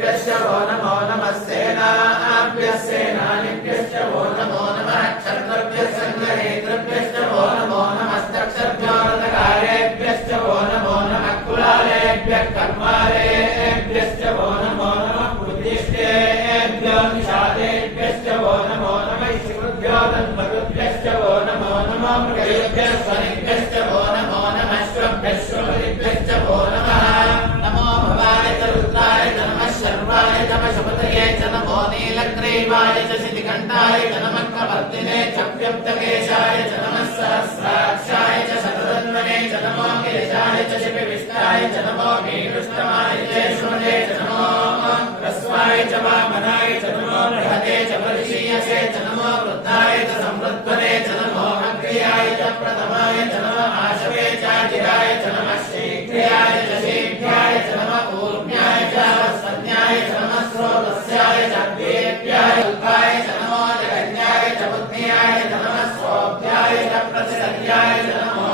सेनानिभ्यश्च वो नमो नमः सेनाभ्यः सेनानिभ्यश्च वो नमो नमः क्षत्रभ्यः सङ्गहेतृभ्यश्च वो नमो नमस्तक्षभ्यो रथकारेभ्यश्च वो नमो नमः कुलालेभ्यः कर्मालेभ्यश्च वो नमो नमः बुद्धिष्टेभ्यो निषादेभ्यश्च वो नमो नमः शिवभ्यो तन्मरुभ्यश्च वो नमो नमः मृगेभ्यः च लग्नैवाय च शितिकण्ठाय च नमक्रवर्तिने च व्यक्तकेशाय च नमः सहस्राक्षाय च शतधन्वने च नमो केशाय च शिपिविष्टाय च नमो मेघृष्टमाय च नमो ह्रस्वाय च वामनाय च नमो बृहते च परिशी స్రోతస్యాయ చ అభ్యేభ్యాయ అల్పాయ చ నమో జగన్యాయ చ బుద్ధ్యాయ చ నమః